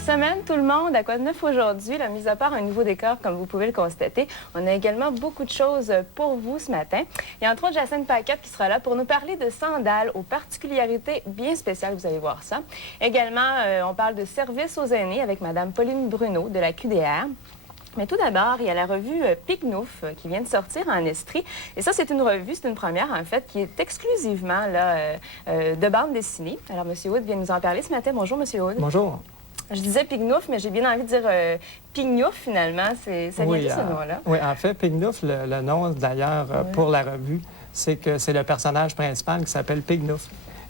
semaine, tout le monde. À quoi de neuf aujourd'hui? La mise à part un nouveau décor, comme vous pouvez le constater. On a également beaucoup de choses pour vous ce matin. Il y a entre autres Jacinthe Paquette qui sera là pour nous parler de sandales aux particularités bien spéciales. Vous allez voir ça. Également, on parle de services aux aînés avec Mme Pauline Bruno de la QDR. Mais tout d'abord, il y a la revue Pignouf qui vient de sortir en Estrie. Et ça, c'est une revue, c'est une première en fait, qui est exclusivement là, de bande dessinée. Alors, M. Wood vient nous en parler ce matin. Bonjour, M. Wood. Bonjour. Je disais Pignouf, mais j'ai bien envie de dire Pignouf finalement. Ça vient de ce nom-là. Oui, en fait, Pignouf, le nom d'ailleurs pour la revue, c'est que c'est le personnage principal qui s'appelle Pignouf.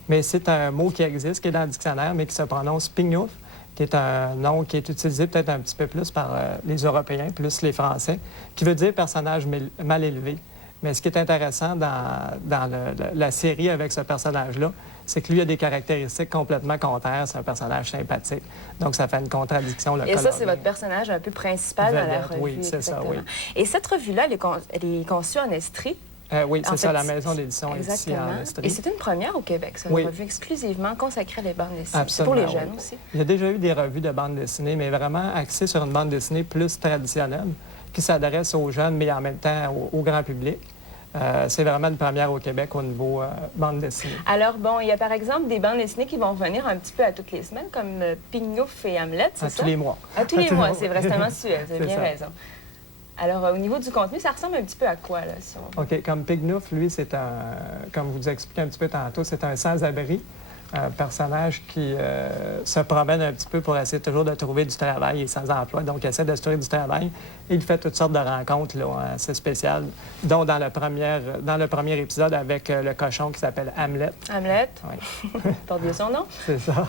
Mais c'est un mot qui existe, qui est dans le dictionnaire, mais qui se prononce Pignouf, qui est un nom qui est utilisé peut-être un petit peu plus par les Européens, plus les Français, qui veut dire personnage mal élevé. Mais ce qui est intéressant dans la série avec ce personnage-là, c'est que lui a des caractéristiques complètement contraires. C'est un personnage sympathique. Donc, ça fait une contradiction. Et ça, c'est votre personnage un peu principal dans la revue. Oui, c'est ça, oui. Et cette revue-là, elle est conçue en Estrie. Oui, c'est ça, la maison d'édition est ici en Estrie. Et c'est une première au Québec, ça, une revue exclusivement consacrée à les bandes dessinées. Absolument, pour les jeunes aussi. Il y a déjà eu des revues de bandes dessinées, mais vraiment axées sur une bande dessinée plus traditionnelle, qui s'adresse aux jeunes, mais en même temps au grand public. C'est vraiment une première au Québec au niveau bande dessinée. Alors, bon, il y a par exemple des bandes dessinées qui vont venir un petit peu à toutes les semaines, comme Pignouf et Hamlet, c'est ça? À tous les mois. À tous les mois, c'est vrai, c'est mensuel, vous avez bien raison. Alors, au niveau du contenu, ça ressemble un petit peu à quoi, là? Si on... OK. Comme Pignouf, lui, c'est un, comme vous expliquez un petit peu tantôt, c'est un sans-abri, un personnage qui se promène un petit peu pour essayer toujours de trouver du travail et sans emploi. Donc, il essaie de se trouver du travail. Et il fait toutes sortes de rencontres là, assez spéciales, dont dans le premier épisode avec le cochon qui s'appelle Hamlet. Hamlet? Oui. Porte bien son nom. C'est ça.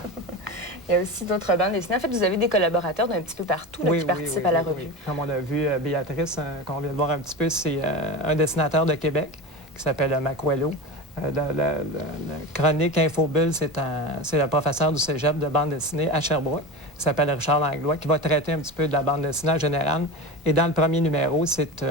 Il y a aussi d'autres bandes dessinées. En fait, vous avez des collaborateurs d'un petit peu partout là, qui participent à la revue. Oui. Comme on a vu, Béatrice, qu'on vient de voir un petit peu, c'est un dessinateur de Québec qui s'appelle Macuello. La chronique Infobulle, c'est le professeur du cégep de bande dessinée à Sherbrooke, qui s'appelle Richard Langlois, qui va traiter un petit peu de la bande dessinée en général. Et dans le premier numéro, c'est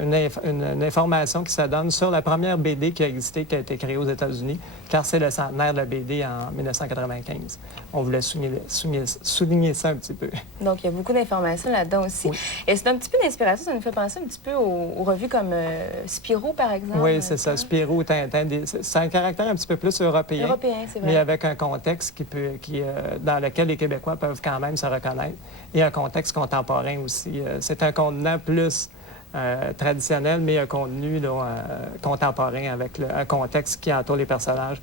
une information qui se donne sur la première BD qui a existé, qui a été créée aux États-Unis, car c'est le centenaire de la BD en 1995. On voulait souligner ça un petit peu. Donc, il y a beaucoup d'informations là-dedans aussi. Oui. Et c'est un petit peu d'inspiration, ça nous fait penser un petit peu aux revues comme Spirou, par exemple. Oui, c'est ça, Spirou, Tintin. C'est un caractère un petit peu plus européen. Européen, c'est vrai. Mais avec un contexte dans lequel les Québécois peuvent quand même se reconnaître. Et un contexte contemporain aussi. C'est un contenant plus... traditionnel, mais un contenu contemporain avec un contexte qui entoure les personnages.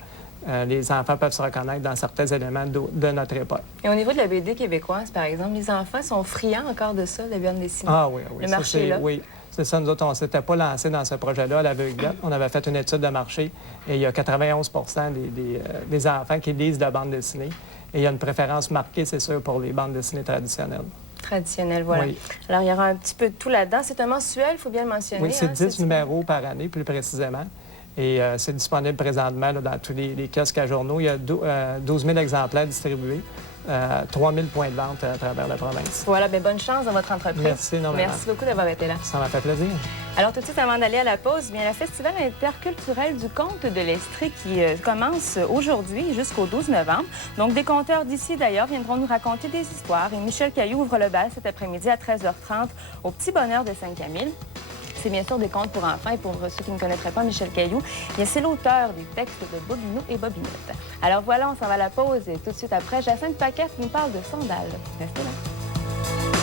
Les enfants peuvent se reconnaître dans certains éléments de notre époque. Et au niveau de la BD québécoise, par exemple, les enfants sont friands encore de ça, de la bande dessinée? Ah oui, oui. Le marché là? Oui, c'est ça. Nous autres, on ne s'était pas lancé dans ce projet-là à l'aveuglette. On avait fait une étude de marché et il y a 91 des enfants qui lisent de la bande dessinée. Et il y a une préférence marquée, c'est sûr, pour les bandes dessinées traditionnelles. Traditionnel, voilà. Oui. Alors, il y aura un petit peu de tout là-dedans. C'est un mensuel, il faut bien le mentionner. Oui, c'est 10 numéros par année, plus précisément. Et c'est disponible présentement là, dans tous les kiosques à journaux. Il y a 12 000 exemplaires distribués, 3 000 points de vente à travers la province. Voilà, bien, bonne chance dans votre entreprise. Merci énormément. Merci beaucoup d'avoir été là. Ça m'a fait plaisir. Alors, tout de suite, avant d'aller à la pause, bien, le Festival interculturel du conte de l'Estrie qui commence aujourd'hui jusqu'au 12 novembre. Donc, des conteurs d'ici, d'ailleurs, viendront nous raconter des histoires. Et Michel Caillou ouvre le bal cet après-midi à 13h30 au Petit Bonheur de Saint-Camille. C'est bien sûr des contes pour enfants. Et pour ceux qui ne connaîtraient pas Michel Caillou, c'est l'auteur des textes de Bobino et Bobinette. Alors voilà, on s'en va à la pause et tout de suite après, Jacinthe Paquette nous parle de sandales. Restez là.